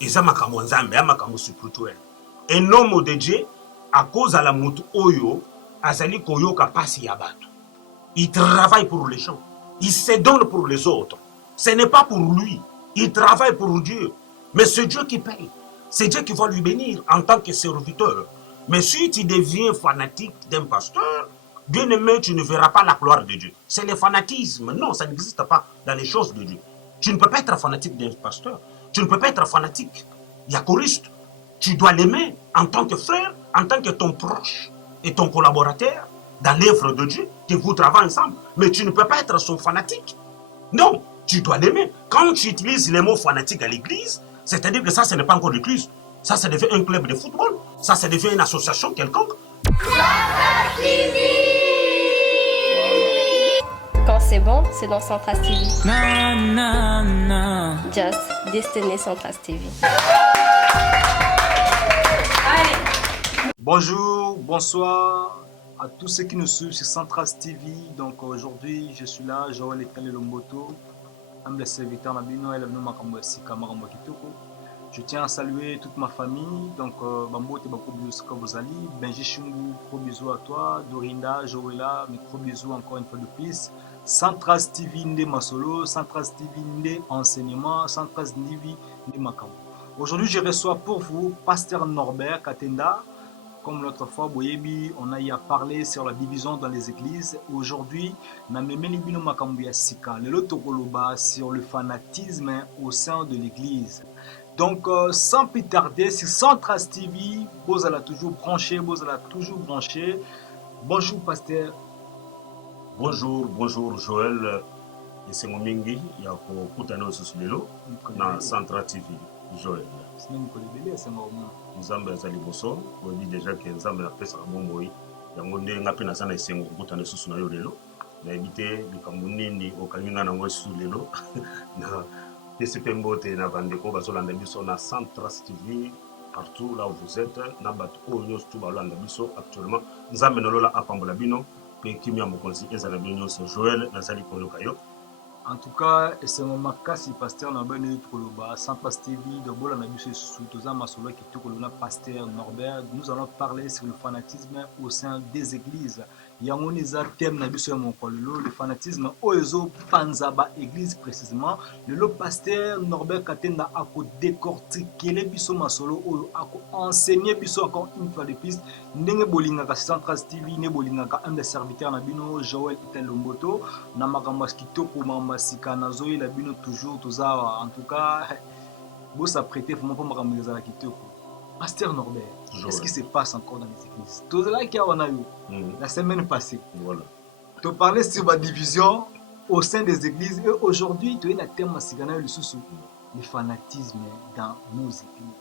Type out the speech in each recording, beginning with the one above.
eza makambo nzambe ya makambo spirituel. Un homme de Dieu à cause à la mutu oyo azali koyoka pasi ya bato. Il travaille pour les gens. Il se donne pour les autres. Ce n'est pas pour lui. Il travaille pour Dieu. Mais c'est Dieu qui paye. C'est Dieu qui va lui bénir en tant que serviteur. Mais si tu deviens fanatique d'un pasteur, bien aimé, tu ne verras pas la gloire de Dieu. C'est le fanatisme. Non, ça n'existe pas dans les choses de Dieu. Tu ne peux pas être fanatique d'un pasteur. Tu ne peux pas être fanatique. Yakoriste. Tu dois l'aimer en tant que frère, en tant que ton proche et ton collaborateur dans l'œuvre de Dieu, que vous travaillez ensemble. Mais tu ne peux pas être son fanatique. Non, tu dois l'aimer. Quand tu utilises les mots fanatique à l'église, c'est-à-dire que ça, ce n'est pas encore l'église. Ça devient un club de football. Ça devient une association quelconque. Quand c'est bon, c'est dans Centras TV. Non, non, non. Just Destiny Centras TV. Bonjour, bonsoir à tous ceux qui nous suivent sur Centras TV. Donc aujourd'hui, je suis là, Joël Etale Lomboto, humble serviteur Nabino et l'homme Makambo Sika Makambo Kitoko. Je tiens à saluer toute ma famille. Donc Bambo Tebako Bios Kavozali, Benji Shungu, gros bisous à toi, Dorinda, Joëla, mes gros bisous encore une fois de plus. Centras TV Nde Masolo, Centras TV Nde Enseignement, Centras TV Nde Makambo. Aujourd'hui, je reçois pour vous Pasteur Norbert Katenda. Comme l'autre fois, Boyebi, on a y à parler sur la division dans les églises. Aujourd'hui, Namemeli Makambuya Sika, le Lotokoloba sur le fanatisme au sein de l'église. Donc, sans plus tarder, sur Centras TV, vous allez toujours brancher, Bonjour, Pasteur. Bonjour Joël. Et c'est mon mingi, il y a Koutano Sosulelo dans Centras TV. Joël. Nzambe azali boso oyebi déjà ke nzambe apesaka bomoi yango nde nga mpe naza na esengo kokutana lisusu na yo lelo nayebi te likambo nini okangi nga nango esusu lelo na pesi mpe mbote na bandeko bazolanda biso na Centras TV partout là où vous êtes na bato oyo nyonso tu balanda biso actuellement nzambe nolola apambola bino mpe kimia mokonzi ezala bino nyonso Joël nazali koyoka yo. En tout cas, c'est mon makasi pasteur Norbert Koloba, Centras TV, de Bola Nabiso Soutoza Masolo qui est pasteur Norbert. Nous allons parler sur le fanatisme au sein des églises. Yamoniza thème Nabiso Monkololo, le fanatisme Oezo Panzaba église précisément. Le pasteur Norbert Katenda a décortiqué les biso Masolo, a enseigné biso encore une fois de plus. Nenge Bolingaka Centras TV, ne Bolingaka un des serviteurs Nabino, Joël Itelomboto, Namakambas Kitoko Mamba. Sikana Zoé la bino toujours tout ça en tout cas vous s'apprêtez vraiment pour m'amener à la kitoko. Pasteur Norbert, qu'est-ce qui se passe encore dans les églises? Tout cela qui a eu la semaine passée. Voilà. Tu parlais sur ma division au sein des églises et aujourd'hui tu es la thème Sikana le sous le fanatisme dans nos églises.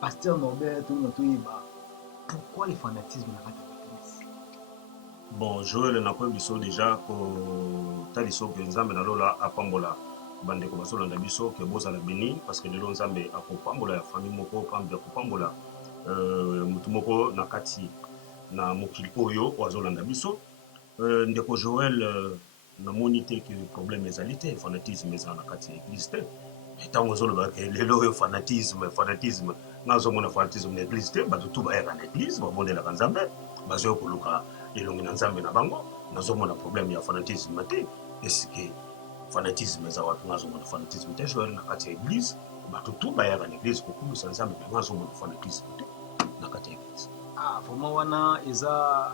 Pasteur Norbert, pourquoi le fanatisme dans l'église? Bon, Joël n'a pas biso déjà que taliso que nzambe na lola apambola bande ko baso landa biso que boza la béni parce que lelo nzambe akopambola ya famille moko pambe akopambola mutu moko na kati na mokili oyo wazolanda biso ndeko Joël na monité que problème ezalité fanatisme ezana na kati église te etango zoloba que lelo yo fanatisme nazo mona fanatisme na église te bato tu ba ya na église ba bondela nzambe bazo koluka elongi na nzambe na bango nazomona problème ya fanatisme te est-ce que fanatisme eza watu nazomona fanatisme te Joël na kati ya église bato tu bayaka na église kokumisa nzambe me nazomona fanatisme te na kati ya église. Vraiment wana eza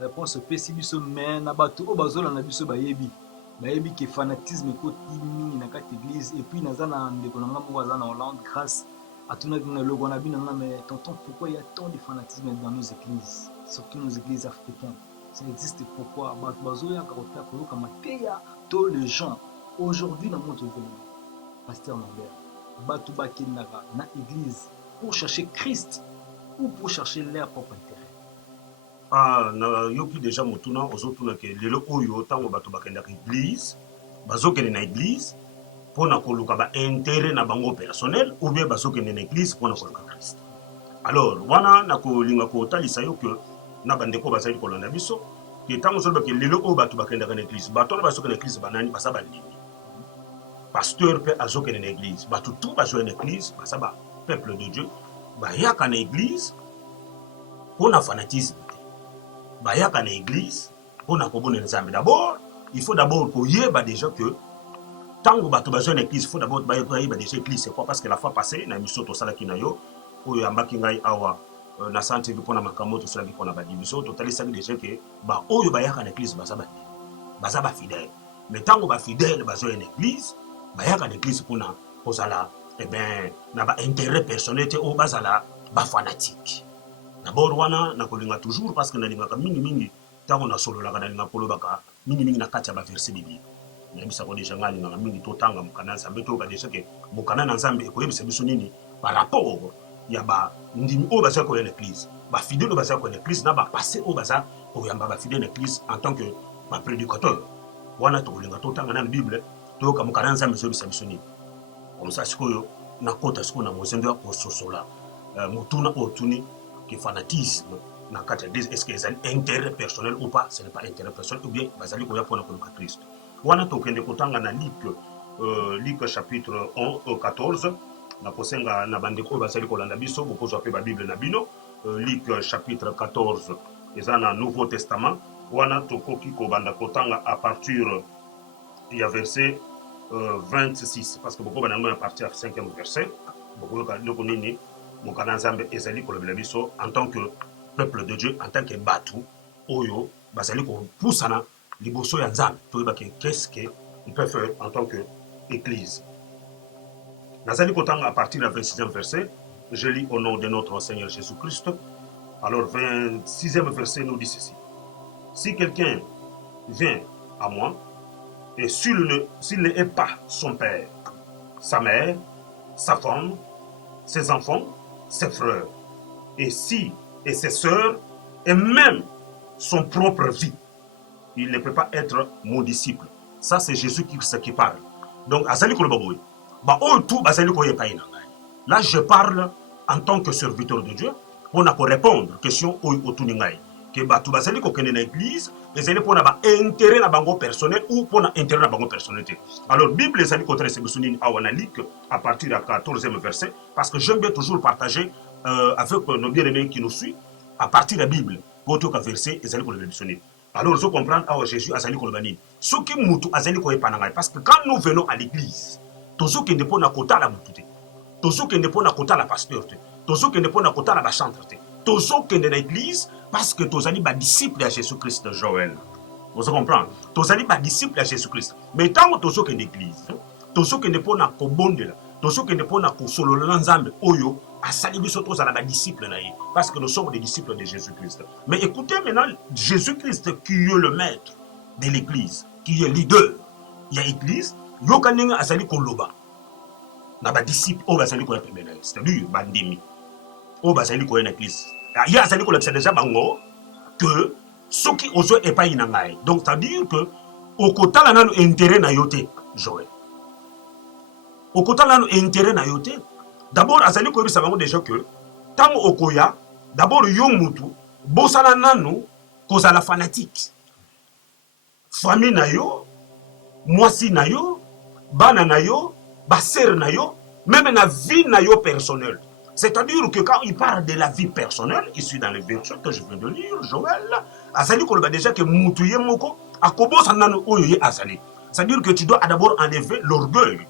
réponse pesi biso me na bato oyo bazolanda biso bayebi ke fanatisme ekoti mingi na kati ya église et puis naza na ndeko na nga moko aza na Hollande grâce atunaki nga eloko na bino nga mais tonton pourquoi il y a tant de fanatisme dans nos églises surtout nos églises africaines? Ça existe pourquoi? Tous les gens aujourd'hui dans notre pays, Pasteur Norbert, Batou Bakinaga, na église pour chercher Christ ou pour chercher leur propre intérêt. Na yoki déjà motuna ozotuna ke lelo oyo tango Batou Bakinaga église, bazokende na église pour na koluka ba intérêt na bango personnel ou bien bazokende na église pour na koluka Christ. Alors wana na kolinga ko talisa yo que na bandeko bazali kolanda biso ke tango zoloba ke lelo o bato bakendaka na église bato na basoka na église banani basa bandimi pasteur peut azoker une église. Bah tout une église, bah ça va peuple de Dieu. Bah y a qu'une église, on a fanatisme. Bah y a qu'une église, on a comme une ensemble. D'abord, il faut d'abord qu'on y ait déjà que tant que bato besoin d'église, il faut d'abord qu'il déjà église. C'est quoi? Parce que la fois passée, na mission to sala kinayo, ou yambaki ngai awa na santé vi pona makamo to sala vi pona ba division, to tali sali déjà que ba oyo ba yaka na église baza ba fidèle. Mais tant que ba fidèle besoin une église, ba yaka na église pona kozala eh ben na ba intérêt personnel te o bazala ba fanatique. D'abord wana na kolinga toujours parce que na linga mingi tant na solo la na linga kolobaka mingi na kati ya ba verset biblique. Yebisa ko deja ngani na mingi totanga mukana nzambe to ka deja ke mukana na nzambe ko yebisa biso nini par rapport ya ba ndimi o baza ko l'église ba fidèle baza ko l'église na ba passé o baza ko yamba ba fidèle l'église en tant que ba prédicateur wana to linga totanga na bible to ka mukana nzambe so yebisa biso nini comme ça sikoyo na kota siko na mozendo ya ko sosola mutuna otuni que fanatisme na kati est-ce que c'est intérêt personnel ou pas, ce n'est pas intérêt personnel ou bien bazali ko ya pona ko Christ. Wana tokende kotanga na Luc chapitre 14 na kosenga na bandeko bazali kolanda biso bokozwa pe ba Bible na bino. Luc chapitre 14 eza na Nouveau Testament. Wana tokoki kobanda kotanga à partir ya verset 26 parce que beaucoup banango à partir du 5e verset beaucoup loko nini mokana nzambe ezali kolobela biso en tant que peuple de Dieu, en tant que batou oyo bazali ko pusana liboso ya nzambe toyeba ke qu'est-ce qu'on peut faire en tant que église. Nazali kotanga à partir du 26e verset, je lis au nom de notre Seigneur Jésus-Christ. Alors 26e verset nous dit ceci: si quelqu'un vient à moi et s'il n'est pas son père, sa mère, sa femme, ses enfants, ses frères et ses sœurs et même son propre vie, il ne peut pas être mon disciple. Ça, c'est Jésus-Christ qui parle. Donc, là, je parle en tant que serviteur de Dieu pour répondre à la question que batu bazali ko kende na église ezali pona ba intérêt na bango personnel ou pona intérêt na bango personnalité. Alors Bible ezali ko tresse bisonini awanalik à partir du 14e verset parce que j'aime bien toujours partager avec nos bien-aimés qui nous suivent à partir de la Bible pour tout verset ezali ko le bisonini. Alors je comprends à Jésus azali ko lobani ce qui mutu azali ko epananga parce que quand nous venons à l'église tozo kende pona kota la mutu te tozo kende pona kota la pasteur te tozo kende pona kota la ba chanteur te tozo kende na église parce que tozali ba disciple de Jésus-Christ de Joël. Vous comprenez? Tozali ba disciple de Jésus-Christ. Mais tant que tozo kende église, tozo kende pona ko bondela, tozo kende pona ko solola nzambe oyo asali biso tozala ba disciple na ye parce que nous sommes des disciples de Jésus-Christ. Mais écoutez maintenant Jésus-Christ qui est le maître de l'église, qui est leader. Il y a église, yokaninga asali ko loba. Na ba disciple o basali ko pemela, c'est-à-dire bandimi. O basali ko na église. Il y a déjà bango que ceux qui osent pas y n'engaient. Donc, c'est-à-dire que au côté là, nous intérêt na yote, Joël. Au côté là, nous intérêt na yote. D'abord, azali ko bisa bango déjà que tant au koya, d'abord yo mutu, bosana nanu cause la fanatique. Famille na yo, mwasi na yo, bana na yo, baser na yo, même na vie na yo personnelle. C'est-à-dire que quand il parle de la vie personnelle, ici dans les versets que je viens de lire, Joël, Azali Koloba déjà que Moutouye Moko, Akobo Sanano Oye Azali. C'est-à-dire que tu dois d'abord enlever l'orgueil.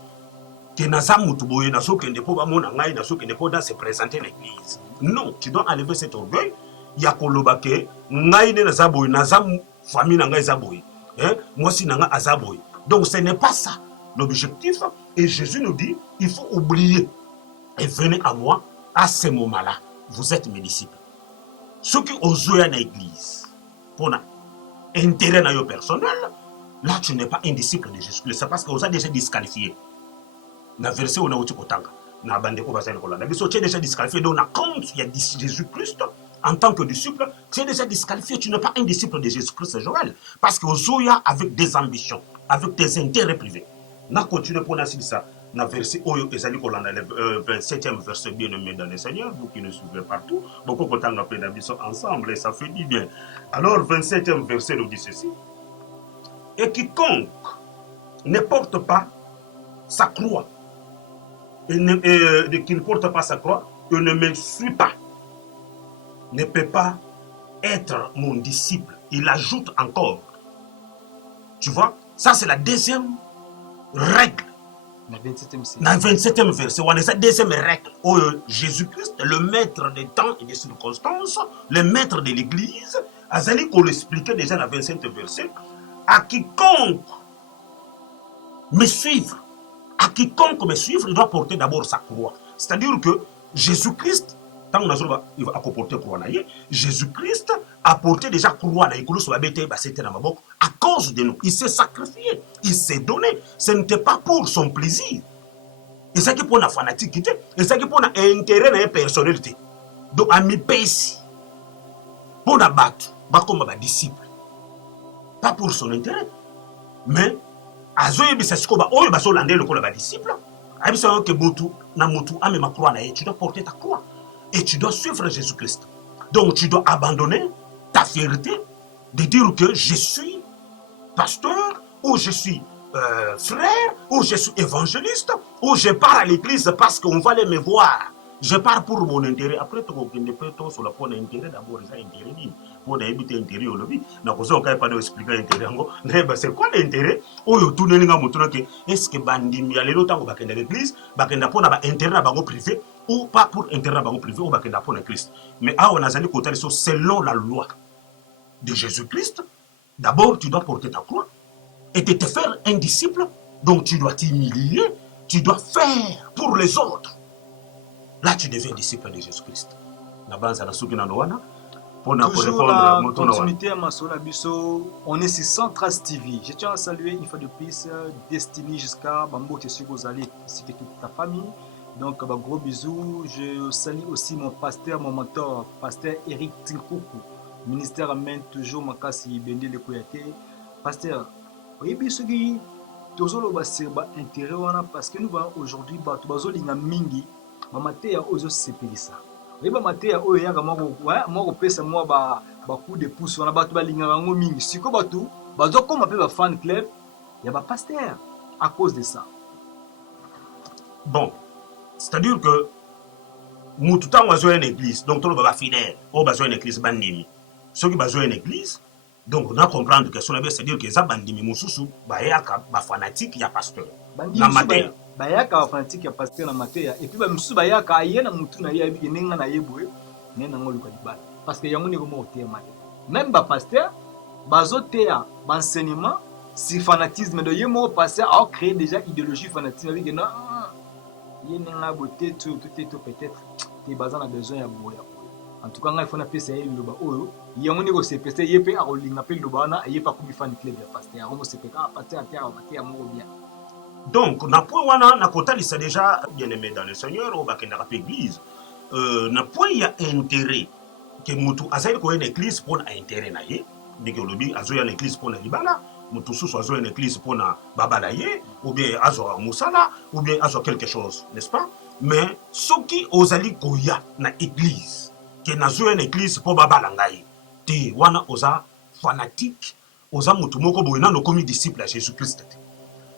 Que Nasa Moutouboye, Naso Kendepo Bamonangai, Naso Kendepo dans se présenter à l'église. Non, tu dois enlever cet orgueil. Yakoloba ke, Naïne Nazaboy, Nazam, famille Nangai Zaboy. Moi si Nanga Azaboy. Donc ce n'est pas ça l'objectif. Et Jésus nous dit, il faut oublier. Et venez à moi. À ce moment-là, vous êtes mes disciples. Ceux qui osent à l'église, pour intérêt dans your personnel, là tu n'es pas un disciple de Jésus-Christ. C'est parce que vous êtes déjà disqualifié. Dans le verset où on a dit tu es déjà disqualifié. Donc, quand il y a Jésus-Christ, en tant que disciple, tu es déjà disqualifié. Tu n'es pas un disciple de Jésus-Christ, Joël. Parce que vous êtes avec des ambitions, avec des intérêts privés. On continue pour nous dire ça. Dans le verset 27e verset bien-aimé dans le Seigneur, vous qui nous suivez partout, beaucoup de temps après ensemble et ça fait du bien. Alors, 27e verset nous dit ceci: et quiconque ne porte pas sa croix, qui ne porte pas sa croix, et ne me suit pas, ne peut pas être mon disciple. Il ajoute encore. Tu vois, ça c'est la deuxième règle. Dans le 27e verset, on a cette deuxième règle. Oh, Jésus-Christ, le maître des temps et des circonstances, le maître de l'église, Azali, qu'on l'expliquait déjà dans le 27e verset, à quiconque me suivre, il doit porter d'abord sa croix. C'est-à-dire que Jésus-Christ, tant il va porter croix, Jésus-Christ a porté déjà croix à cause de nous. Il s'est sacrifié, il s'est donné. Ce n'était pas pour son plaisir. Et ça qui pour la fanatique, et ça qui pour l'intérêt de la personnalité. Donc, à mi pays, pour la battre, comme un disciple. Pas pour son intérêt. Mais, à Zoé, c'est ce qu'on va, oh, il va se lander le disciple. Tu dois porter ta croix. Et tu dois suivre Jésus-Christ. Donc, tu dois abandonner ta fierté de dire que je suis pasteur, ou je suis frère, ou je suis évangéliste, ou je pars à l'église parce qu'on va aller me voir. Je pars pour mon intérêt. Après, tu peux sur la point d'intérêt, d'abord, ça intérêt. Pour éviter l'intérêt au lobby. Donc, on ne peut pas expliquer l'intérêt. C'est quoi l'intérêt? Est-ce que Bandim, il y a l'autre temps où l'église, il pour intérêt privé, ou pas pour intérêt privé, ou pour Christ. Mais on a dit que selon la loi de Jésus-Christ, d'abord, tu dois porter ta croix et te faire un disciple. Donc, tu dois t'humilier, tu dois faire pour les autres. Là, tu deviens disciple de Jésus-Christ. La base à la Soukinandoana. Toujours la continuité à Massola Bisso, on est sur Centras TV. Je tiens à saluer une fois de plus Destiny jusqu'à Bambo Tessugozali, ainsi que toute ta famille. Donc, gros bisous. Je salue aussi mon pasteur, mon mentor, pasteur Eric Tinkoukou. Ministère amène toujours Makasi Bende Le Koyate. Pasteur, oui, bisogi, toujours le basirba intérêt parce que nous voyons aujourd'hui, Batubazo Linga Mingi, Mamate a ozo sepelisa. Oui, Mamate a oya Gamako, moi, pesa moi, coup de pouce, on a battu Balinga Mingi. Si comme Batu, Bazo comme appelle fan club, il y a un pasteur à cause de ça. Bon, c'est-à-dire que nous tout le temps, on a besoin d'une église, donc tout le monde va fidèle, on a besoin d'une église bandimi. Ceux qui ont besoin d'une église, donc on a comprendre que c'est-à-dire que ça bandimi mususu, il y a un fanatique, il y a pasteur. Bandimi mususu, il y a un fanatique, il y a pasteur dans Matéa. Et puis mususu, il y a un mutu na yebi, il y a un yeboué, il y a un yeboué. Parce que y a un yeboué. Même le pasteur, bazotéa, enseignement, si fanatisme de yemo pasteur a créé déjà idéologie fanatisme avec non. Il y a une beauté, tout peut-être, tu as besoin de boire. En tout cas, il faut appeler ça le bas. Il y a un niveau c'est peut-être il y a un appel le bas na il y a pas comme fan club de pasteur. On se peut pas pasteur à terre bien. Donc na point wana na kota lisa déjà bien aimé dans le Seigneur au bakenda ka église. Na point il y a intérêt que mutu azali ko une église pour intérêt na ye. Ndike lobi azo ya église pour na libala. Mutu susu azo une église pour na babala ye ou bien azo musala ou bien azo quelque chose, n'est-ce pas? Mais ce qui ozali koya na église que nazo une église pour babala ngai. Te wana oza fanatique, oza mutu moko boyina no komi disciple à Jésus-Christ.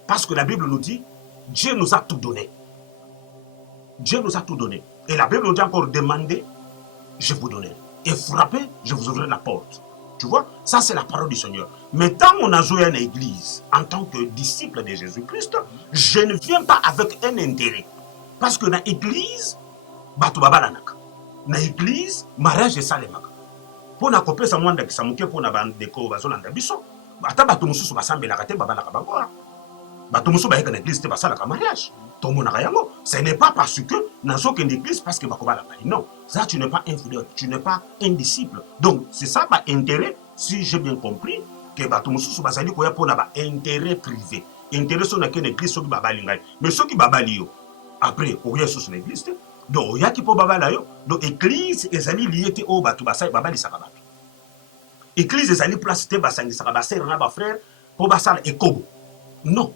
Parce que la Bible nous dit, Dieu nous a tout donné. Dieu nous a tout donné. Et la Bible nous dit encore, demandez, je vous donnerai. Et frappez, je vous ouvrirai la porte. Tu vois, ça c'est la parole du Seigneur. Mais tant on a joué à une église, en tant que disciple de Jésus-Christ, je ne viens pas avec un intérêt. Parce que dans l'église, batu babalanaka. Dans l'église, mariage est salemaka. Pour na kopé sa mwanda kisamuke pour na bandeko bazolanda biso. Ata batu mususu basambelaka te babalaka bango. Batomuso ba dans l'église te basala ka mariage. Ce n'est pas parce que dans une église parce que bakobala bali. Non, ça tu n'es pas un fidèle, tu n'es pas un disciple. Donc c'est ça ba intérêt si j'ai bien compris que batomuso basali ko ya pona ba intérêt privé. Intérêt sur une église so ki babali ngai. Mais ceux qui babali yo après au rien sur une église donc ya ki po babala yo donc église ezali lié te o batu basai babali saka batu. Église ezali place te basangi saka basere na ba frère po basala ekobo. Non.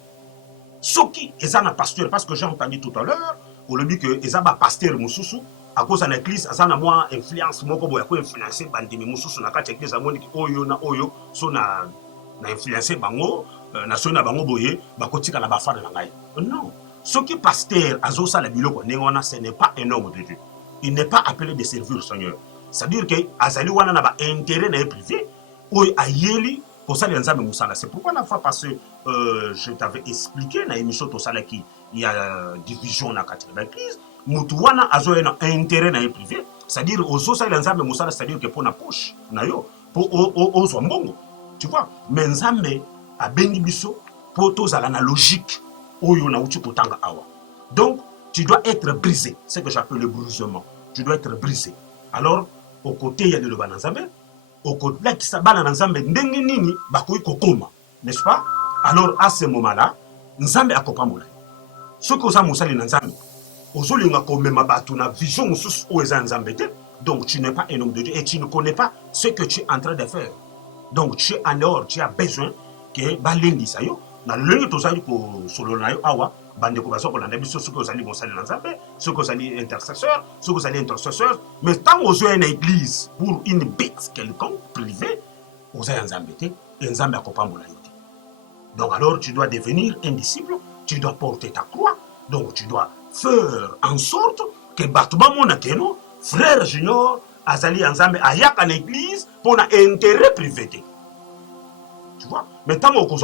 Ce qui est un pasteur, parce que j'ai entendu tout à l'heure, au début que les pasteur Moussoussou, à cause de l'église, ça a moins influence, moi comme beaucoup influencé bandimi Moussoussou na kati église amoni ki oyo na oyo so na influencé bango na so na bango boye bakotika na bafana na ngai. Non, Ce qui pasteur azosa la biloko nengona, ce n'est pas un homme de Dieu. Il n'est pas appelé de servir le Seigneur. C'est-à-dire que azali wana na ba intérêt na privé ou ayeli ko sali nzambe musala. C'est pourquoi la fois passée je t'avais expliqué na émission to sala qui il y a division na kati na église. Mutu wana azoya na intérêt na privé, c'est-à-dire ozo sali nzambe musala, c'est-à-dire que pour na poche na yo pour ozo mbongo. Tu vois? Mais nzambe a bengi biso pour tozala na logique oyo na uti kotanga awa. Donc tu dois être brisé, c'est ce que j'appelle le brisement. Tu dois être brisé. Alors au côté il y a le bananzambe, au côté là qui s'abana nzambe ndenge nini bakoyi kokoma, n'est-ce pas? Alors à ce moment-là, nzambe akopambola. Ce que oza musali na nzambe, ozolinga komema bato na vision mususu o eza nzambe te. Donc tu n'es pas un homme de Dieu et tu ne connais pas ce que tu es en train de faire. Donc tu es en dehors, tu as besoin que balengi sayo na lengi tozali ko solo na yo awa bande ko baso ko landa biso ce que ozali musali na nzambe, ce que ozali intercesseur, ce que ozali intercesseur. Mais tant aux une église pour une bête quelconque privée, ozali nzambe te et nzambe akopambola yo te. Donc alors tu dois devenir un disciple, tu dois porter ta croix. Donc tu dois faire en sorte que Batouba Mona Keno, frère junior, azali nzambe ayaka na église pour un intérêt privé. Tu vois? Mais tant que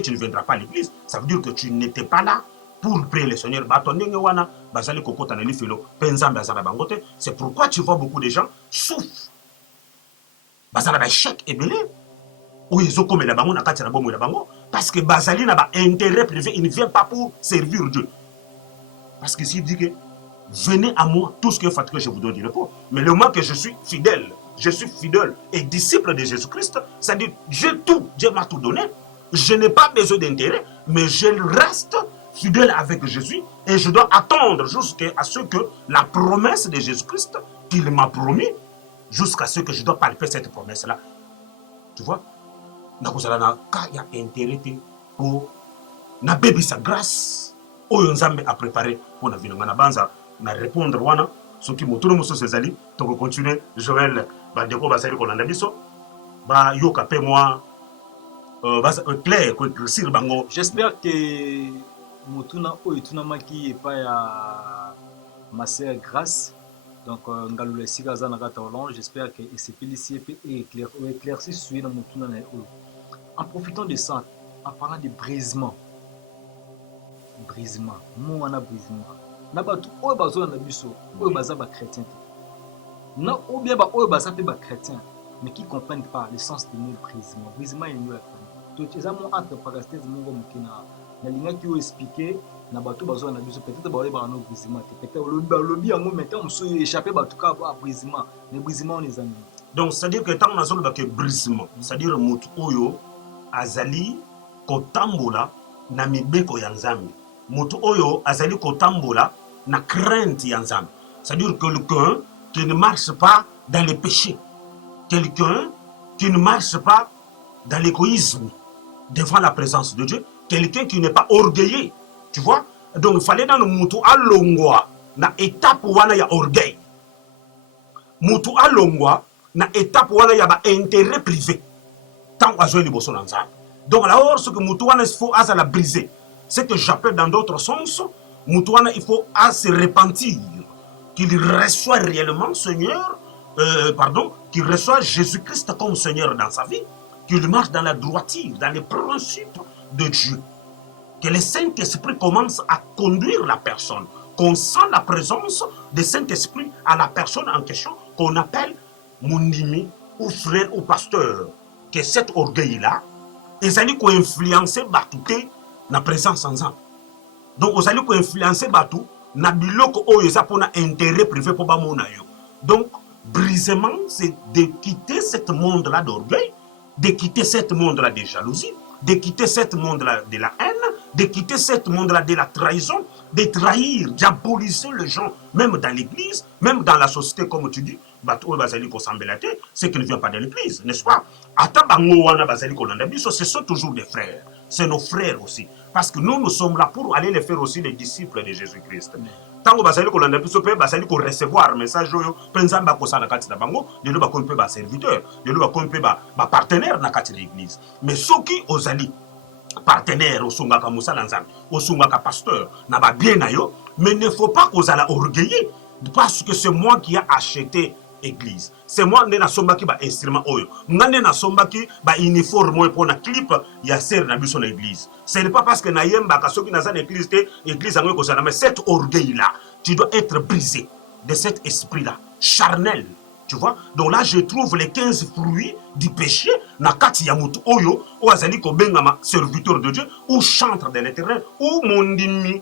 tu ne viendras pas à l'église, ça veut dire que tu n'étais pas là pour prier le Seigneur. C'est pourquoi tu vois beaucoup de gens souffrent. Parce que Bazali n'a pas intérêt privé, il ne vient pas pour servir Dieu. Parce que s'il dit que venez à moi, tout ce que vous faites, que je vous donne du repos. Mais le moment que je suis fidèle et disciple de Jésus-Christ, c'est-à-dire j'ai tout, Dieu m'a tout donné, je n'ai pas besoin d'intérêt, mais je reste fidèle avec Jésus et je dois attendre jusqu'à ce que la promesse de Jésus-Christ qu'il m'a promis, jusqu'à ce que je dois palper cette promesse-là. Tu vois? Il y a intérêt pour na baby sa grâce oyo nzambe a préparé pour la vie na banza na répondre wana soki motuno moso sezali to continuer Joël ba deko ba sali ko landa biso ba yoka pe moi clair ko écrire bango. J'espère que motuna oyo tunamaki epa ya ma sœur Grâce donc ngalule sika za na kata Hollande, j'espère que et sepelici et éclairci sur na motuna na oyo. En profitant de ça, en parlant de brisement, moi on a brisement. Na batu oyo bazo na biso, oyo baza ba chrétien. Na ou bien ba oyo baza pe ba chrétien, mais qui comprennent pas le sens de notre brisement. Brisement est nous la famille. Donc ezamo entre pagastes mongo mukina. Na linga ki o expliquer na batu bazo na biso peut-être ba ba no brisement. Peut-être lobby yango maintenant on se échapper batu ka ba brisement. Mais brisement on les amis. Donc c'est-à-dire que tant nazo ba ke brisement, c'est-à-dire mutu oyo azali kotambola na mibeko ya nzambe. Mutu oyo azali kotambola na crainte ya nzambe. C'est-à-dire quelqu'un qui ne marche pas dans le péché. Quelqu'un qui ne marche pas dans l'égoïsme devant la présence de Dieu. Quelqu'un qui n'est pas orgueilleux. Tu vois? Donc il fallait dans le mutu alongwa na étape wana ya orgueil. Mutu alongwa na étape wana ya ba intérêt privé. Donc alors, ce que Moutouana, il faut la briser. Ce que j'appelle dans d'autres sens, Moutouana, il faut se repentir. Qu'il reçoit réellement Seigneur, qu'il reçoit Jésus-Christ comme Seigneur dans sa vie, qu'il marche dans la droiture, dans les principes de Dieu. Que le Saint-Esprit commence à conduire la personne. Qu'on sent la présence du Saint-Esprit à la personne en question, qu'on appelle Moundimi, ou frère, ou pasteur. Que cet orgueil-là, ils allaient influencer Batouté na présence ensemble. Donc, ils allaient influencer Batou na biloko oyo za pona intérêt privé pour bamona yo. Donc, brisement, c'est de quitter ce monde-là d'orgueil, de quitter ce monde-là de jalousie, de quitter ce monde-là de la haine, de quitter ce monde-là de la trahison, de trahir, diaboliser les gens, même dans l'église, même dans la société, comme tu dis. C'est qui ne vient pas de l'église, n'est-ce pas? Ce sont toujours des frères. C'est nos frères aussi. Parce que nous sommes là pour aller les faire aussi les disciples de Jésus-Christ. Tant que vous recevoir un message, vous avez serviteur, vous avez partenaire dans l'église. Mais ceux qui osali, partenaire osungaka musala nzambe osungaka pasteur na ba bien na yo, mais ne faut pas kozala orgueilleux parce que c'est moi qui a acheté église, c'est moi nde nasombaki ba instrument oyo, nga nde nasombaki ba uniforme oyo pona clip ya sere na biso na église. Ce n'est pas parce que nayembaka soki naza na église te église yango ekozala, mais cet orgueil là tu dois être brisé de cet esprit là charnel. Tu vois? Donc là, je trouve les 15 fruits du péché na kati ya mutu oyo o azali ko bengama serviteur de Dieu ou chantre de l'Éternel ou mondimi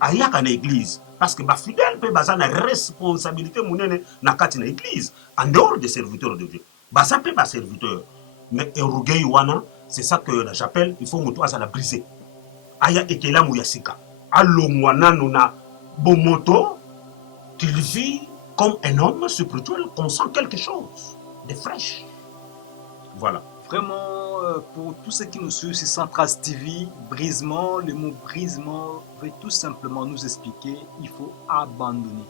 ayaka na église, parce que ba fidèle pe baza na responsabilité munene na kati na église en dehors des serviteurs de Dieu. Baza pe ba serviteur, mais orgueil wana, c'est ça que j'appelle, il faut mutu azala briser. Aya ekelamu ya sika alongwa nanu na bomoto qu'il vit comme un homme spirituel, qu'on sent quelque chose de fraîche. Voilà. Vraiment, pour tous ceux qui nous suivent sur Centras TV, brisement, le mot brisement veut tout simplement nous expliquer il faut abandonner.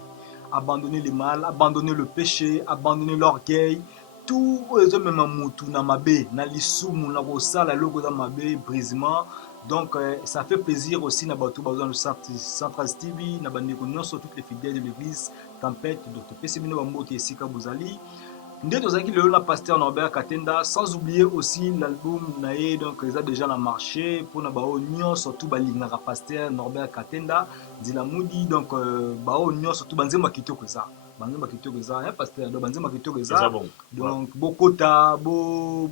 Abandonner le mal, abandonner le péché, abandonner l'orgueil. Tout les hommes même na mabe, na lisumu, na bossa, la logo da mabe, brisement. Donc, ça fait plaisir aussi na bateau dans le Centras TV, na bandeko nyonso toutes les fidèles de l'église Tempête, Dr. Pessimino Bamboki et Sika Bouzali. Ndé tozaki le na pasteur Norbert Katenda, sans oublier aussi l'album nae, donc ils ont déjà la marché pour na bao nyon surtout balingaka pasteur Norbert Katenda, Zila Moudi, donc bao nyon surtout banzema kitoko ça. Banzema kitoko ça, hein pasteur, donc banzema kitoko ça. Donc bokota bo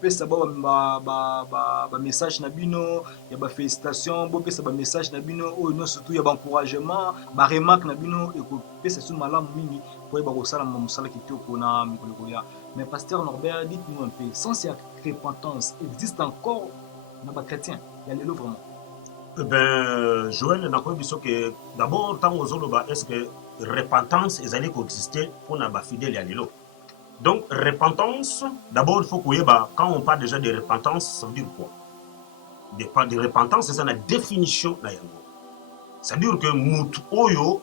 pesa ba message na bino, ya ba félicitations, bo pesa ba message na bino, o nyon surtout ya ba encouragement, ba remarque na bino et ko pesa sur malamu mingi. Mais pasteur Norbert, dites-nous un peu, sans cette repentance, existe encore dans les chrétiens? Il y a le vraiment. Eh bien, Joël, d'abord, est-ce que repentance est allée coexister pour les fidèles à l'élo? Donc, repentance, d'abord, il faut que quand on parle déjà de repentance, ça veut dire quoi? De repentance, c'est ça la définition. Ça veut dire que Mout Oyo,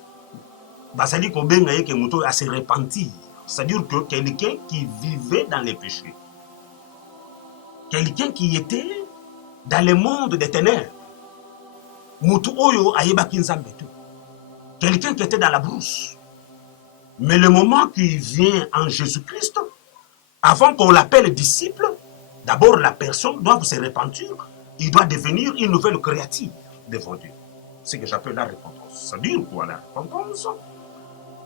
basali ko benga yeke muto à se repentir, c'est-à-dire que quelqu'un qui vivait dans les péchés, quelqu'un qui était dans le monde des ténèbres, muto oyo ayebaki nzambe tu, quelqu'un qui était dans la brousse. Mais le moment qu'il vient en Jésus-Christ, avant qu'on l'appelle disciple, d'abord la personne doit se repentir, il doit devenir une nouvelle créature devant Dieu. C'est ce que j'appelle la repentance. Ça veut dire quoi la repentance?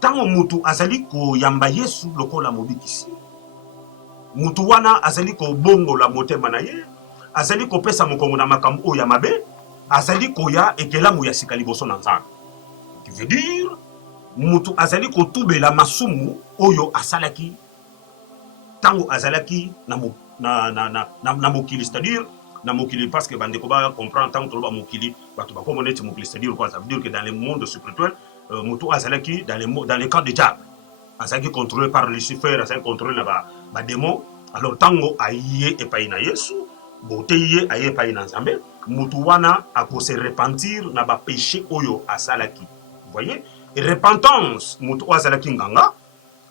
Tango mutu azali ko yamba Yesu lokola mobikisi, mutu wana azali ko bongo la motema na ye, azali ko pesa mokongo na makambo o ya mabe, azali ko ya ekelamu ya sika liboso na Nzambe. Qui veut dire mutu azali ko tubela masumu oyo asalaki tango azalaki na mokili, c'est-à-dire na mokili, parce que bande ko ba comprendre tango to ba mokili batu ba ko monete mokili, c'est-à-dire quoi? Ça veut dire que dans le monde spirituel Moutou Azalaki dans les camps de diable, Azalaki contrôlé par Lucifer, Azalaki contrôlé par les démons. Alors, tango aïe et païna Yesu, boté aïe païna Zambé, Moutou wana a pour se repentir na ba péché oyo Azalaki. Vous voyez? Et repentance, Moutou Azalaki nganga,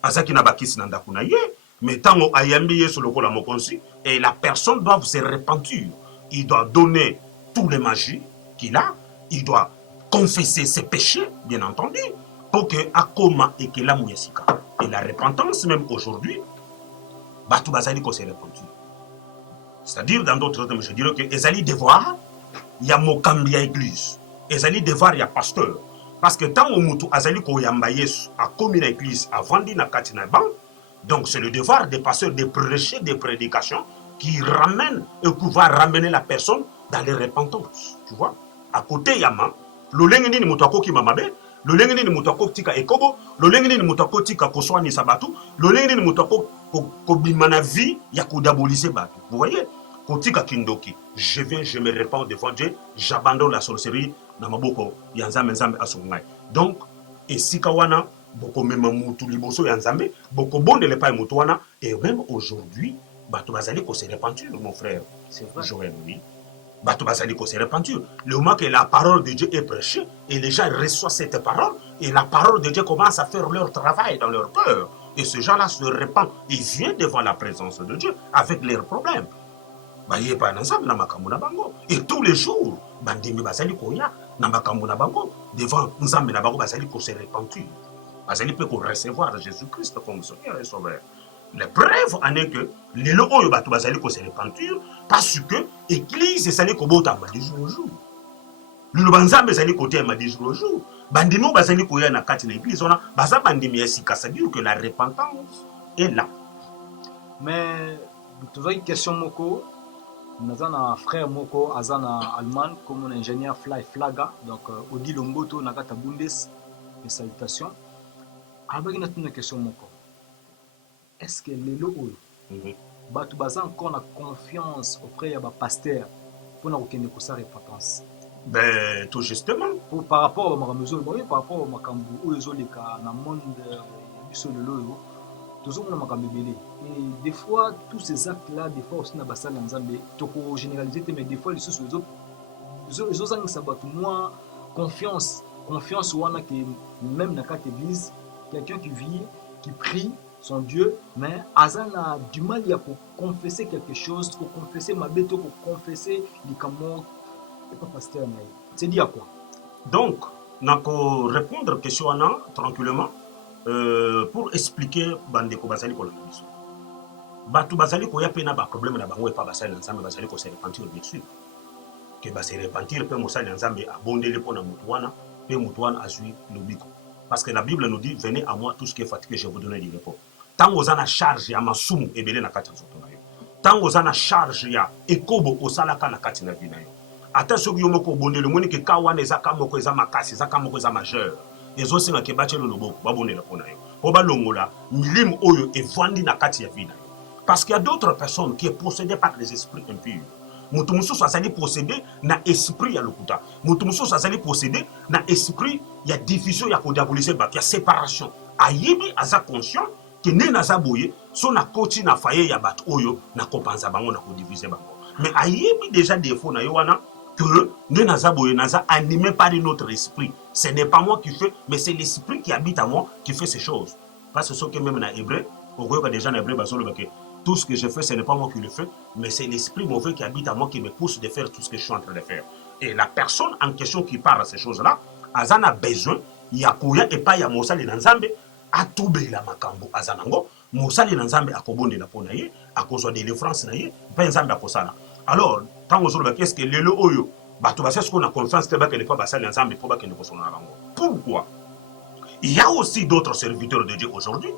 Azalaki na ba kisi nanda kunaye, mais tango ayambi Yesu lokola mokonsi, et la personne doit se repentir. Il doit donner tous les magies qu'il a, il doit confesser ses péchés, bien entendu, pour que Akoma et que la Mouyasika. Et la repentance, même aujourd'hui, Batou Bazali ko se repentir. C'est-à-dire, dans d'autres termes, je dirais que Ezali devoir, il y a Mokambi à église. Ezali devoir, il y a pasteur. Parce que tant que Moutou Azali ko yamba Yesu a commis l'église avant d'ina katina ban, donc c'est le devoir des pasteurs de prêcher des prédications qui ramènent et qui va ramener la personne dans les repentances. Tu vois? À côté, Yama, lolenge nini mutu akoki mamabe, lolenge nini mutu akoki tika ekobo, lolenge nini mutu akoki tika koswani sabatu, lolenge nini mutu akoki kobimana vie ya kudabolise batu. Vous voyez? Kotika kindoki, je viens, je me répands devant Dieu, j'abandonne la sorcellerie na maboko ya nzambe nzambe asungai. Donc, esika wana boko mema mutu liboso ya nzambe, boko bondele pa mutu wana, et même aujourd'hui, batu bazali ko se repentir, mon frère. C'est vrai. Joël, oui. Bato bazali ko se repentir. Le moment que la parole de Dieu est prêchée et les gens reçoivent cette parole et la parole de Dieu commence à faire leur travail dans leur cœur et ces gens-là se répandent, ils viennent devant la présence de Dieu avec leurs problèmes. baye pa na nzambe na makambo na bango. Et tous les jours, bandimi bazali koya na makambo na bango devant nzambe na bango bazali ko se repentir. Bazali pe ko recevoir Jésus-Christ comme Seigneur et Sauveur. La preuve en est que les oyo bato bazali ko se repentir parce que église ezali ko bota ma jour au jour. Le banzambe ezali ko te ma jour au jour. Bandimi bazali koya na kati na église ona baza bandimi esika, ça veut dire que la repentance est là. Mais tu as une question moko. Nous avons un frère moko azana allemand comme un ingénieur Fly Flaga, donc Odi Lomboto Nakata Bundes, mes salutations. Avec une question moko. Est-ce que les lots batu baza encore la confiance auprès de pasteur pour nous reconnaître sa repentance? Ben tout justement. Par rapport à ma maison, par rapport à ma cambu où ils ont les cas dans le monde du le loyo. Toujours on a et des fois tous ces actes là des fois aussi na basal nzambe toko généraliser mais des fois les autres ça bat moi confiance wana que même dans quatre église quelqu'un qui vit qui prie son Dieu mais azana du mal il a pour confesser quelque chose pour confesser ma bête pour confesser les camo et pas pasteur mais c'est dit à quoi donc nako répondre question ana tranquillement. Pour expliquer bandeko bazali ko langiso batu bazali ko ya pena ba problème na bango e pa basali nzambe bazali ko se repentir bien sûr que ba se repentir pe mosali nzambe abondele pona mutu wana pe mutu wana azui lobiko parce que la Bible nous dit venez à moi tous qui est fatigué je vous donnerai du repos tant ozana charge ya masumu ebele na kati nzoto na yo tant ozana charge ya ekobo osalaka na kati na bina yo ata soki yo moko bondele moni ke kawana ezaka moko eza makasi ezaka moko eza majeur ezo singa ke bachelo loboko babonela pona yo ko balongola milimo oyo evandi na kati ya vida parce qu'il y a d'autres personnes qui est possédées par des esprits impurs. Mutu mususu azali possédé na esprit ya lokuta mutu mususu azali possédé na esprit ya division ya kodiaboliser ba ya séparation ayibi aza conscient que ne naza boye so na koti na faye ya bat oyo na kompanza bango na kodiviser bango mais ayibi déjà défaut na yo wana que ne naza boye naza animé par notre esprit. Ce n'est pas moi qui fais, mais c'est l'esprit qui habite à moi qui fait ces choses. Parce que ce que même dans l'hébreu, on voit que déjà dans l'hébreu, tout ce que je fais, ce n'est pas moi qui le fais, mais c'est l'esprit mauvais qui habite à moi qui me pousse de faire tout ce que je suis en train de faire. Et la personne en question qui parle de ces choses-là, azana besoin, yakuya et pas ya mosali nanzambe, a toubé la makambo azanango, mosali nanzambe akobonde la ponaye, a cause de délivrance naye, pas nzambe akosala. Alors, tant aux autres, qu'est-ce que le oyo? Parce qu'on a confiance que les fois basal ensemble pour que nous pourquoi il y a aussi d'autres serviteurs de Dieu aujourd'hui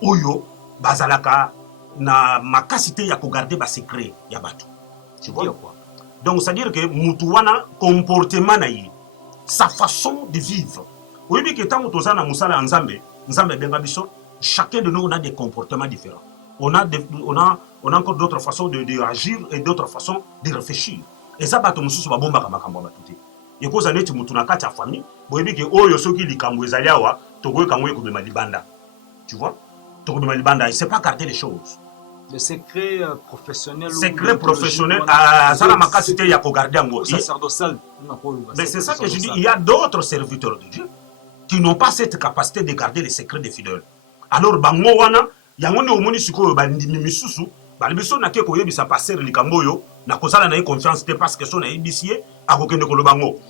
oyo bazalaka na makasité ya ko garder ba secret ya batu tu vois quoi donc c'est à dire que mutu wana comportement na yi sa façon de vivre oui mais que tant tozana musala nzambe benga biso chacun de nous on a des comportements différents on a encore d'autres façons de agir et d'autres façons de réfléchir. Et ça, bato mususu ba bomba kama kamba batute. Et cause aneti mutu na kati ya famille, boyebi ke oyo soki likambo ezali awa, tokoye kango ekobema libanda. Tu vois? Tokobema libanda, il sait pas garder les choses. Le secret professionnel. Secret professionnel, ça la makasité ya ko garder ngo. Sacerdotal. Mais c'est ça que je dis, il y a d'autres serviteurs de Dieu qui n'ont pas cette capacité de garder les secrets des fidèles. Alors bango wana, yango ne omoni sikoyo bandimi misusu. Balibiso na ke koyebisa passer likambo yo na kozala na confiance parce que son na ibisie akokende kolobango.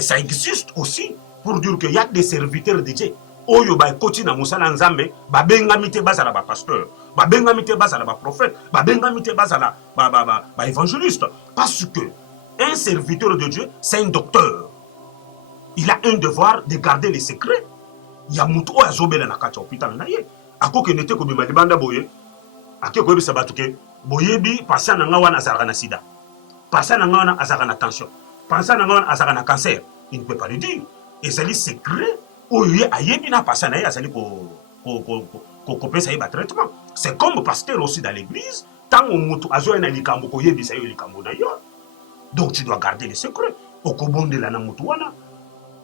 Ça existe aussi pour dire qu'il y a des serviteurs de Dieu oyo ba koti na musala nzambe ba bengami te bazala ba pasteur ba bengami te bazala ba prophète ba bengami te bazala ba évangéliste parce que un serviteur de Dieu c'est un docteur. Il a un devoir de garder les secrets. Il y a mutu o azobela na kati hôpital na ye akokende te ko bima libanda boye. Ake ko yebisa batu ke boyebi patient na nga wana azalaka na sida patient na nga wana azalaka na tension patient na nga wana azalaka na cancer il ne peut pas le dire et c'est le secret oyo ayebi na patient na ye azali ko pesa ye ba traitement c'est comme pasteur aussi dans l'église tant mutu azoya na likambo ko yebisa yo likambo na yo donc tu dois garder les secrets okobondela na mutu wana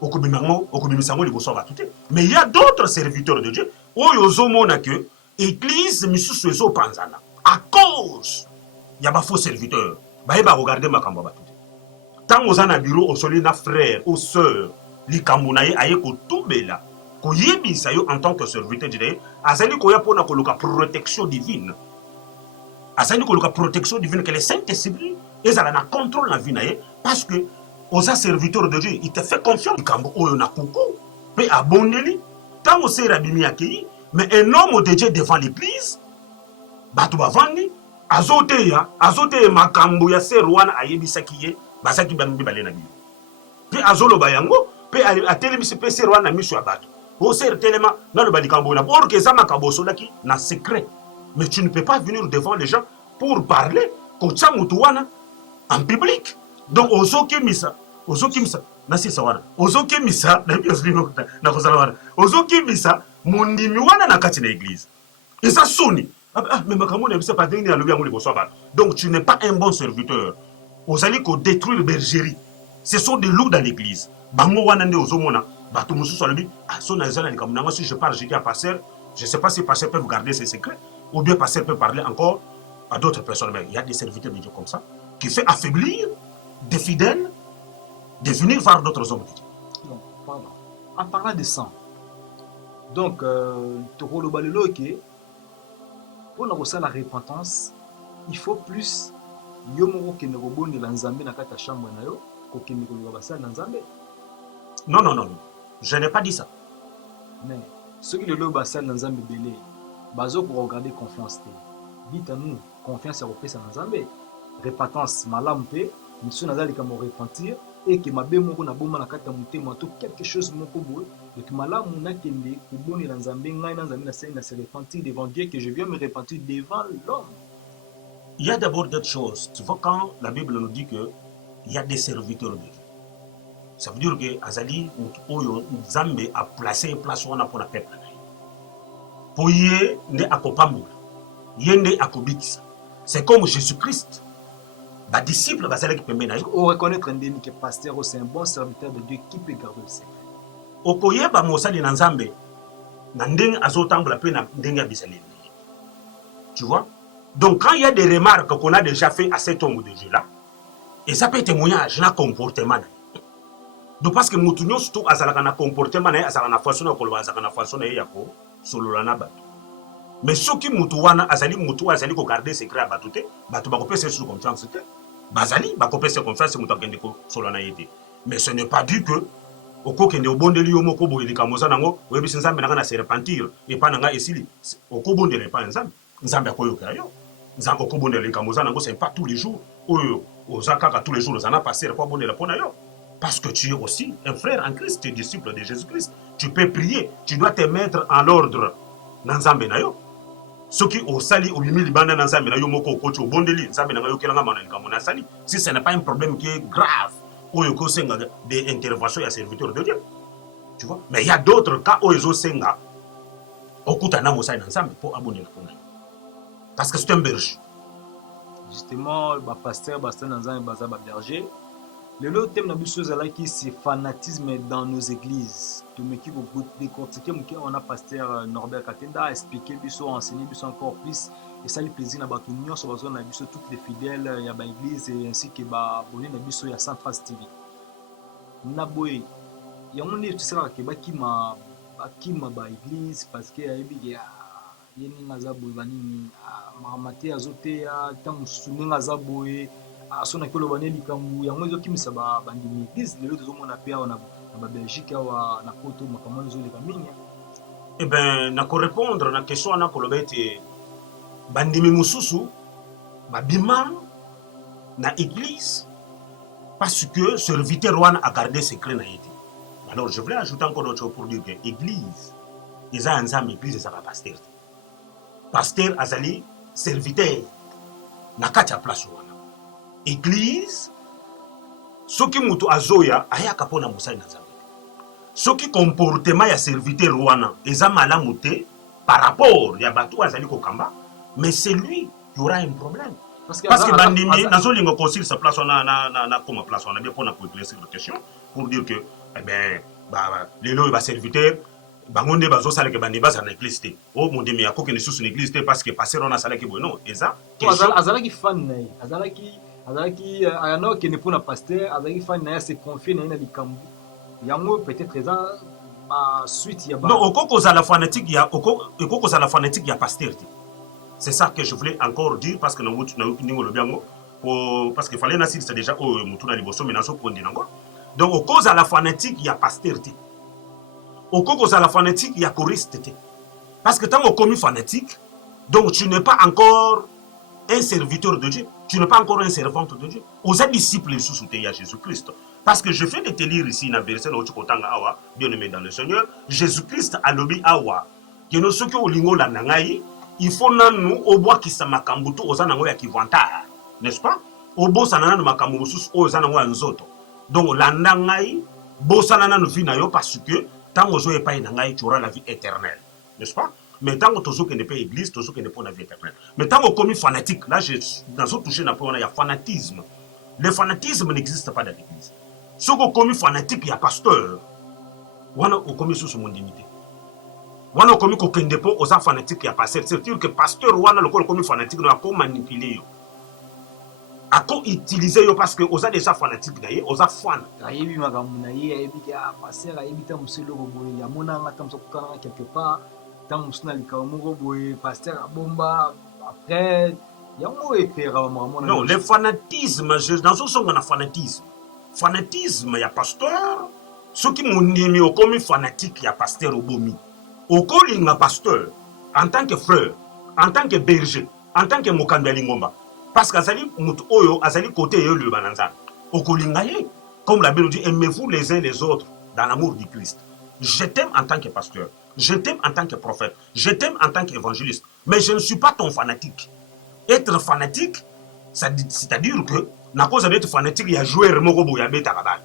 okobimisa ngo liboso ba tuté mais il y a d'autres serviteurs de Dieu oyo zomona que Église misusu ezo panzana à cause ya ba faux serviteurs ba regarder makambo ba tuté tant ozana bureau osoli na frère ou sœur likambo na ye aye ko tubela ko yebisa yo en tant que serviteur de Dieu azali ko ya pona ko loka protection divine azali koluka protection divine que le Saint-Esprit ezala na contrôle na vie na ye parce que oza serviteur de Dieu il te fait confiance likambo oyo na kuku pe abondeli tango sera bimi akei mais un homme de Dieu devant l'église bato bavandi azoteya makambo ya ser wana ayebisaki ye basaki bambi bale na biyo pe azoloba yango pe atelemisi pe ser wana na miso ya bato o ser telema naloba likambo na or que eza makambo osolaki na secret mais tu ne peux pas venir devant les gens pour parler kotia mutu wana en public donc ozokimisa nasisa wana ozokimisa na kozala wana ozokimisa mondimi wana na kati na église eza soni mais makambo na bisa pas ndenge alobi yango liboso bato donc tu n'es pas un bon serviteur ozali ko détruire bergerie ce sont des loups dans l'église bango wana nde ozomona bato mosusu alobi so na ezala likambo nango si je parle je dis à pasteur je sais pas si pasteur peut garder ses secrets ou bien pasteur peut parler encore à d'autres personnes mais il y a des serviteurs de Dieu comme ça qui fait affaiblir des fidèles de venir voir d'autres hommes de Dieu. Donc, pardon. En parlant de sang, donc, pour la repentance, il faut plus yomoro ke neboboni la nzambe na kata chambre na yo ko ke nekolo ba na nzambe. Non, je n'ai pas dit ça. Mais ceux qui le ba na nzambe belé bazo pour regarder confiance te. Dites à nous confiance au pesa na nzambe. Repentance malampe, nous nazali comme repentir et que ma moko na boma na kata mutema to quelque chose moko boye et que malamu na kende ko boni la nzambe ngai na nzambe na se repentir devant Dieu que je viens me repentir devant l'homme. Il y a d'abord d'autres choses. Tu vois, quand la Bible nous dit qu'il y a des serviteurs de Dieu, ça veut dire que Azali, Nzambe a placé une place pour le peuple. Pour y ne akopambu, yende akobikisa. C'est comme Jésus-Christ. Les disciples, on reconnaître que pasteur c'est un bon serviteur de Dieu qui peut garder le secret. Okoyeba mosali na Nzambe, na ndenge azotambola pe na ndenge bisaleli. Tu vois? Donc, quand il y a des remarques qu'on a déjà fait à cet homme de Dieu-là, et ça peut être témoignage, un comportement. Donc, parce que nous avons surtout un comportement, nous avons une façon de faire. Mais ceux qui ont gardé ce secret, ils ont confiance. Mais ce n'est pas dit que okokende obondeli yo moko boye likamoza nango oyebisi nzambe nanga na se repentir et pas nanga esili okobondela pa nzambe nzambe akoyoka yo nzambe okobondela likamoza nango c'est pas tous les jours oyo ozakaka tous les jours ozana passer kwa bondela pona yo parce que tu es aussi un frère en Christ, tu es disciple de Jésus-Christ, tu peux prier, tu dois te mettre en ordre na nzambe na yo soki osali obimi libanda na nzambe na yo moko okoti obondeli nzambe nanga yokelanga mana likamona sali si ce n'est pas un problème qui est grave oyo ko senga des interventions ya serviteurs de Dieu. Tu vois? Mais il y a d'autres cas où ils ont senga okuta na mosai na nzambe pour abonner la. Parce que c'est un berger. Justement, le pasteur Bastien Nanzan et Bazaba Berger, le thème de la qui c'est fanatisme dans nos églises. Tout le qui vous décortiquer, on a pasteur Norbert Katenda expliqué, enseigné encore plus. Et ça lui plaisir d'avoir tout le sur la zone toutes les fidèles, il y a l'église et ainsi que abonné à Central TV. Naboy, il y a un autre qui m'a église parce que il y a yeni ngazaboy banini mahamate azote ya tangu suni ngazaboy asona kolo baneli kambu yango ezokimisa bandimi église lelo tozomona pe awa na Belgique awa na poto makambo ezoleka mingi. Eh ben na ko répondre na question na koloba ete bandimi mususu babima na église parce que serviteur wana a gardé secret na yete. Alors je voulais ajouter encore autre chose pour dire que église eza nzambe église eza ba pasteur. Pasteur azali serviteur na kati ya place wana. Église soki mutu azoya ayaka pona mosali na nzambe. Soki comportement ya serviteur wana eza malamu te par rapport ya bato azali kokamba, mais c'est lui qui aura un problème. Parce que bandimi nazolinga concile sa place na comme place on a bien pour na éclaircir la question pour dire que eh ben lelo ba serviteur bangonde bazo sala ke bandi baza na église te o mondimi ya koke ne sous une église te parce que passer on a sala ke bon eza azala ki fan na azala ki ayano ke ne pour na pasteur azala ki fan na se confier na likambu yango peut-être eza suite ya non okoko za la fanatique ya pasteur te C'est ça que je voulais encore dire parce que parce qu'il fallait nasir c'est déjà mutuna liboso mais naso pondi nango. Donc au cause à la fanatique il y a pasteur. Au cause à la fanatique il y a choriste. Parce que tant qu'on commis fanatique, donc tu n'es pas encore un serviteur de Dieu. Tu n'es pas encore un servante de Dieu. Aux disciples sous à Jésus-Christ. Parce que je fais de te lire ici une verset bien aimé dans le Seigneur. Jésus-Christ a lobby awa. Que nous sommes au lingo la nangai. Il faut nous au bois qui s'amakambuto aux anangoya qui vantard. N'est-ce pas? Au bois sanana makambusus aux anangoya nzoto. Donc la nangai, bosanana nous vit nayo parce que tant aux oeufs pas nangai, tu auras la vie éternelle. N'est-ce pas? Mais tant que tu n'es pas église, tu n'es pas la vie éternelle. Mais tant que commis fanatique, là, dans ce touché, il y a fanatisme. Le fanatisme n'existe pas dans l'église. Ce que commis fanatique, il y a pasteur. On a commis sous son dignité. On a commis qu'aucun dépôt aux fanatiques, il y a pasteur. C'est-à-dire que pasteur, on a le commis fanatique, on a comment manipuler. À quoi utiliser parce que aux a déjà fanatiques d'ailleurs, aux a fan. Ayebi makamuna ye ayebi ka passer ayebi ta muselo boye ya mona ngata msokana quelque part tant musna likamoko boye pasteur bomba après ya mo efera mama. Non, le fanatisme, dans ce sens on a fanatisme. Fanatisme, il y a pasteur. Ceux qui m'ont mis au commis fanatique, il y a pasteur au bomi. Au calling a pasteur en tant que frère, en tant que berger, en tant que mokanda lingomba. Parce qu'azali mutu oyo azali côté yo le bananza. Okolingaye, comme la Bible dit, aimez-vous les uns les autres dans l'amour du Christ. Je t'aime en tant que pasteur, je t'aime en tant que prophète, je t'aime en tant qu'évangéliste, mais je ne suis pas ton fanatique. Être fanatique, c'est-à-dire que na cause d'être fanatique, il y a joueur moko boya beta kabal.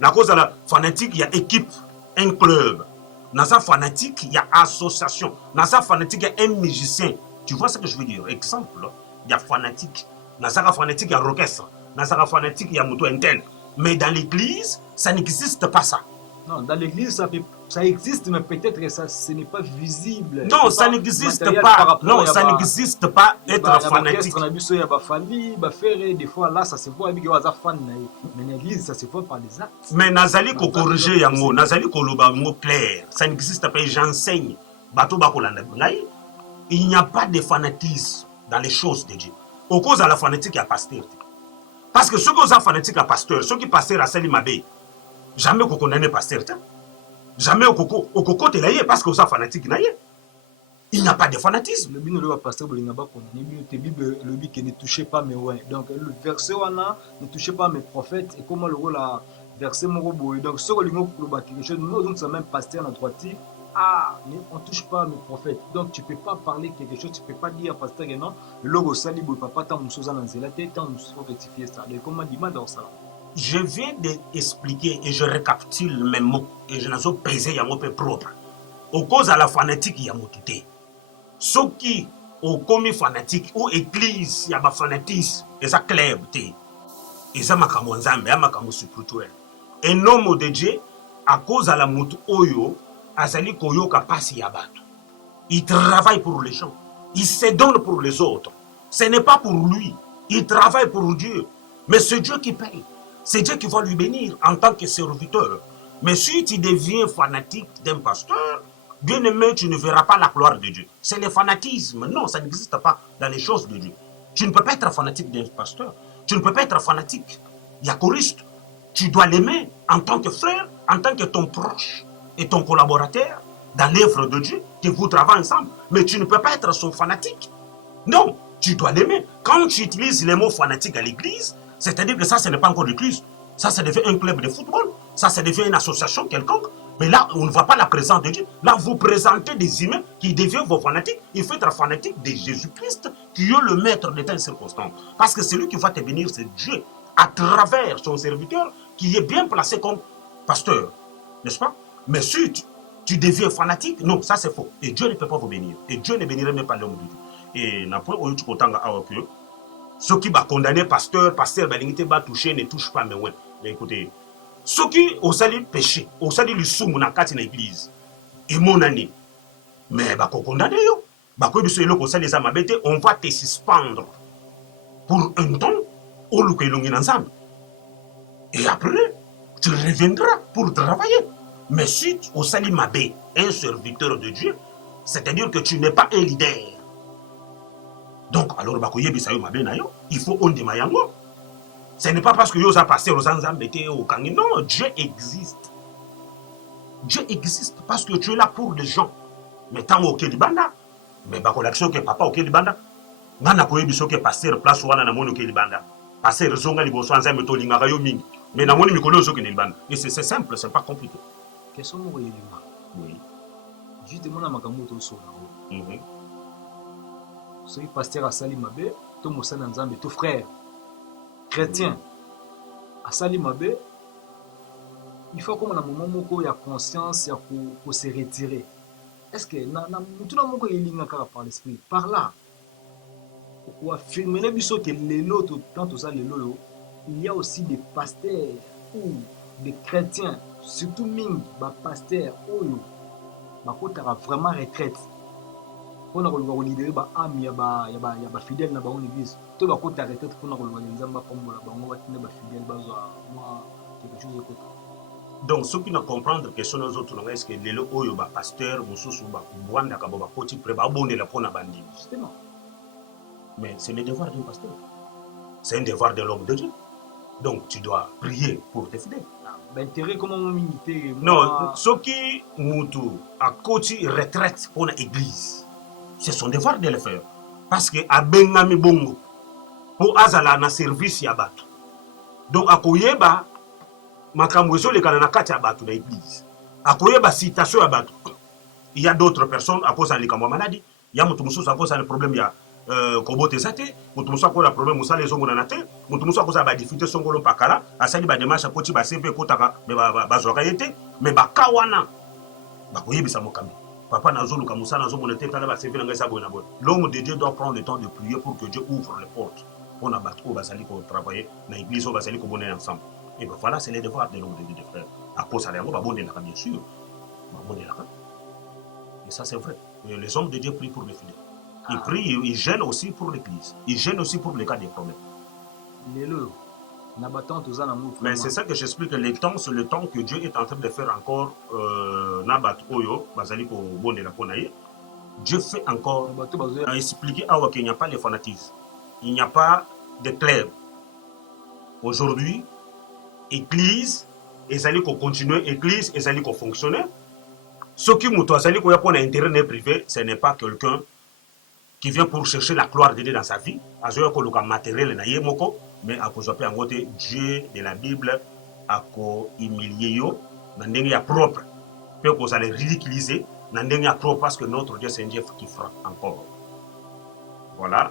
Na cause de la fanatique, il y a équipe, un club. Dans sa fanatique, il y a association. Dans sa fanatique, il y a un musicien. Tu vois ce que je veux dire? Exemple, il y a fanatique. Dans sa fanatique, il y a orchestre. Dans sa fanatique, il y a moto interne. Mais dans l'église, ça n'existe pas ça. Non, dans l'église, ça existe, mais peut-être que ce n'est pas visible. Non, ça n'existe pas. Non, ça n'existe pas être fanatique. Il y a des fois, là, ça se voit avec les fans. Mais l'église, ça se voit par les actes. Mais Nazali ko corriger yango, Nazali ko loba mot clair. Ça n'existe pas. J'enseigne. Il n'y a pas de fanatisme dans les choses de Dieu. Au cause de la fanatique, il y a pasteur. Parce que ceux qui sont fanatiques à pasteur, ceux qui passent à Salimabé, jamais qu'on condamne pasteur. Jamais au coco te laïe parce que vous êtes fanatique. Il n'y a pas de fanatisme. Le bino le pasteur Bolinga ba condamné, le Bible le dit que ne touchez pas mes ouais. Donc le verset wana ne touchez pas mes prophètes et comment le rôle la verset moko boy. Donc ce que lingo le ba quelque chose nous donc c'est même pasteur notre droitier. Ah, on ne touche pas mes prophètes. Donc tu ne peux pas parler quelque chose, tu ne peux pas dire pasteur que non. Le logo sali boy papa tant musoza dans la tête, tant musoza rectifier ça. Le commandement dans ça. Je viens d'expliquer et je récapitule mes mots et je n'ai pas pesé un mot propre. Au cause de la fanatique, il y a motuté. Ceux qui ont commis fanatique ou église, il y a des fanatisme, et ça clair, et ça m'a comme spirituel. Un homme de Dieu, à cause de la motu oyo, azali koyo kapasi yabatu. Il travaille pour les gens. Il se donne pour les autres. Ce n'est pas pour lui. Il travaille pour Dieu. Mais c'est Dieu qui paye. C'est Dieu qui va lui bénir en tant que serviteur. Mais si tu deviens fanatique d'un pasteur, bien aimé, tu ne verras pas la gloire de Dieu. C'est le fanatisme. Non, ça n'existe pas dans les choses de Dieu. Tu ne peux pas être fanatique d'un pasteur. Tu ne peux pas être fanatique. Il y a choriste. Tu dois l'aimer en tant que frère, en tant que ton proche et ton collaborateur dans l'œuvre de Dieu, que vous travaillez ensemble. Mais tu ne peux pas être son fanatique. Non, tu dois l'aimer. Quand tu utilises les mots fanatique à l'église, c'est-à-dire que ça, ce n'est pas encore l'église. Ça devient un club de football. Ça devient une association quelconque. Mais là, on ne voit pas la présence de Dieu. Là, vous présentez des humains qui deviennent vos fanatiques. Il faut être fanatique de Jésus-Christ, qui est le maître de telles circonstances. Parce que celui qui va te bénir, c'est Dieu, à travers son serviteur, qui est bien placé comme pasteur. N'est-ce pas? Mais si tu deviens fanatique, non, ça c'est faux. Et Dieu ne peut pas vous bénir. Et Dieu ne bénirait même pas l'homme de Dieu. Et n'importe où tu contanga à que ceux qui va condamner pasteur, balingité va toucher, ne touche pas, mais ouais. Mais écoutez, ceux qui ont sali péché, ont sali le soum dans l'église, et mon année, mais bah condamner yo, bah quoi bisou eloko sali za mabete, on va te suspendre pour un temps au luke longi ensemble. Et après, tu reviendras pour travailler. Mais si au sali mabé, un serviteur de Dieu, c'est-à-dire que tu n'es pas un leader. Donc, alors, bakoyebisa yo mabe na yo, il faut ondema yango. Ce n'est pas parce que yo za pasteur aux embêtés au kangi. Non, Dieu existe. Dieu existe parce que tu es là pour les gens. Mais tant au Kelibanda, mais bakolakso ke papa au Kelibanda, ngana koyebiso ke pasteur place wana na moni au Kelibanda. Pasteur zonga liboso nzambe to lingaka yo mingi. Mais na moni mikolo zo ke Kelibanda. Et c'est simple, c'est pas compliqué. Question mo yelima. Oui. Justement na makambo to so na. Mhm. Soki pasteur asali mabe, to mosana nzambe to frère chrétien asali mabe, il faut comme na moment moko ya conscience ya ko se retirer. Est-ce que na mutu na moko yelinga kaka par l'esprit par là ou affirmer les biso que lelo to tant ça lelo il y a aussi des pasteurs ou des chrétiens surtout mingi ba pasteurs oyo bakotaka vraiment retraite pona ko libérer ba âme ya ba fidèle na ba on église to bakota retraite pona ko nzamba pambola bango batina ba fidèle bazwa moi quelque chose de côté. Donc, ceux qui ne comprennent la question des autres, est-ce que les oyo ba pasteur, mususu ba bwanda ka ba koti pre ba bonne la pona bandi. Justement. Mais c'est le devoir d'un pasteur. C'est un devoir de l'homme de Dieu. Donc, tu dois prier pour tes fidèles. L'intérêt comment on milite. Non, ceux qui mutu à koti retraite pour l'église, c'est son devoir de le faire. Parce que a bengami bongo pour azala na service ya batu. Donc akoyeba makambo le kana na kati ya batu na église. Akoyeba citation ya batu. Il y a d'autres personnes à cause de likambo maladie, il y a mutu mususu à cause de problème ya kobote sate, mutu mususu à cause de problème musale zongo na nate, mutu mususu à cause de ba difficulté songolo pakala, asali ba démarche koti ba CV kotaka me ba zoka yete, me ba kawana. Bakoyebisa mokambi. Papa nazoluka musana nazomona te tala ba CV na ngai sa bona bona. L'homme de Dieu doit prendre le temps de prier pour que Dieu ouvre les portes. On a battu au basali pour travailler dans l'église au basali pour bonner ensemble. Et bien voilà, c'est les devoirs de l'homme de Dieu, des frères. À cause de ça, on va bonner là, bien sûr. On va bonner là. Et ça, c'est vrai. Et les hommes de Dieu prient pour les fidèles. Ils prient, ils gênent aussi pour l'église. Ils gênent aussi pour les cas des problèmes. Mais c'est ça que j'explique. Le temps, c'est le temps que Dieu est en train de faire encore. Nabat Oyo, basali pour bonner la ponaye. Dieu fait encore. À expliquer qu'il n'y a pas de fanatisme. Il n'y a pas de club. Aujourd'hui, église, et ça dit qu'on continue, église, et ça dit qu'on fonctionne. Ce qui m'a dit qu'on a un intérêt privé, ce n'est pas quelqu'un qui vient pour chercher la gloire de Dieu dans sa vie. À ce qu'on a matériel, mais à cause de Dieu de la Bible, à cause humilier, il y a propre. Puis qu'on allait ridiculiser, il y a propre parce que notre Dieu, c'est un Dieu qui frappe encore. Voilà,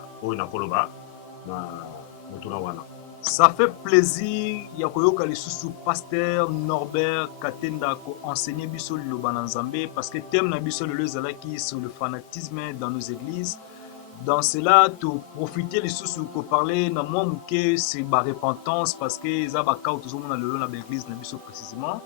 ça fait plaisir yakoyoka lisusu pasteur Norbert Katenda ko enseigner biso le bananzambe parce que thème na biso le zalaki sur le fanatisme dans nos églises. Dans cela to profiter lisusu ko parler na moi muke c'est ba repentance parce que za ba ka tout monde dans le l'église na biso précisément.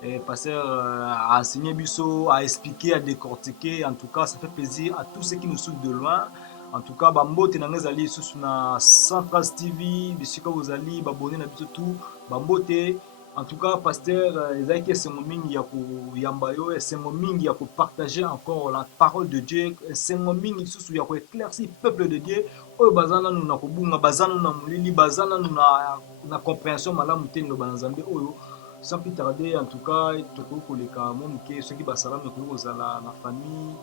Et pasteur a enseigné biso, a expliqué, a décortiqué. En tout cas, ça fait plaisir à tous ceux qui nous suivent de loin. En tout cas, bambote na ngezali sur na Central TV, bisika ozali babonné na biso tout bambote. En tout cas, pasteur ezaki c'est mon mingi ya ko yambayo, c'est mon mingi ya ko partager encore la parole de Dieu, c'est mon mingi susu ya ko éclaircir peuple de Dieu. Oyo bazana nous na ko bunga bazana na mulili bazana nous na compréhension malamu te no banzambe oyo. Sans plus tarder, en tout cas, toko koleka momuke ceux qui basalam na ko ozala la famille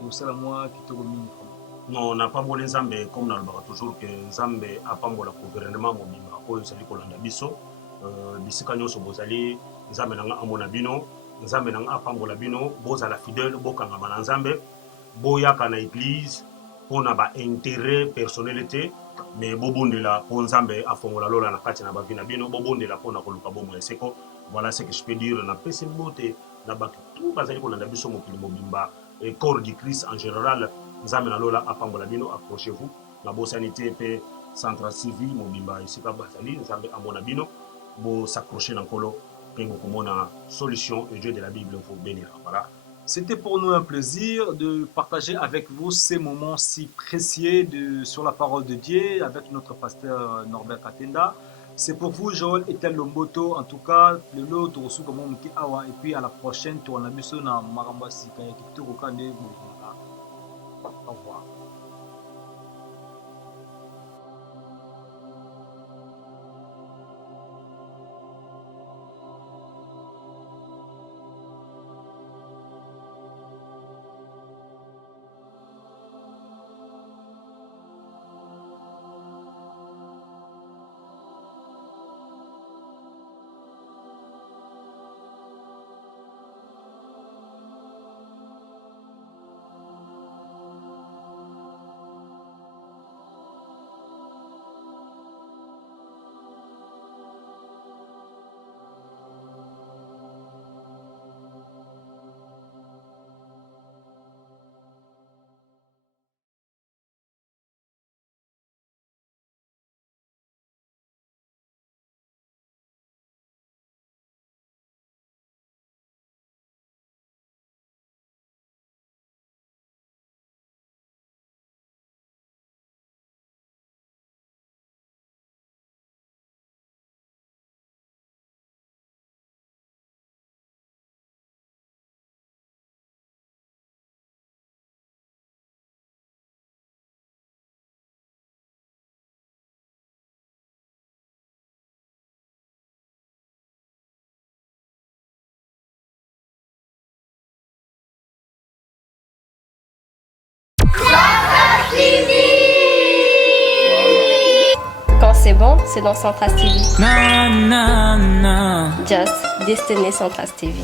et au sala moi qui te remine. Non, on n'a pas volé Nzambe, comme on le toujours que Nzambe a pas volé le gouvernement mobimba oyo sali kolanda biso bisika nyonso bozali Nzambe nanga amona bino Nzambe nanga apambola bino bozala fidèle bokanga bana Nzambe boyaka na église pona ba intérêt personnalité mais bobondela po Nzambe afongola lola na kati na bavina bino bobondela pona koluka bomo eseko. Voilà ce que je peux dire na pese mbote na ba tout bazali kolanda biso mokili mobimba et corps du Christ en général. Nzambe na lola apambola bino, accrochez-vous. La bosanité pe Central TV mobimba ici ka bazali Nzambe amona bino bo s'accrocher dans kolo pe bokomona solution et Dieu de la Bible vous bénira. Voilà. C'était pour nous un plaisir de partager avec vous ces moments si précieux sur la parole de Dieu avec notre pasteur Norbert Katenda. C'est pour vous, Joël Etel Lomboto. En tout cas, le lot reçu comme on awa et puis à la prochaine, tu en as vu sur na Marambasi Kayaki Turokande. Au revoir. c'est bon, c'est dans Centras TV. Na na na. Just Destiny Centras TV.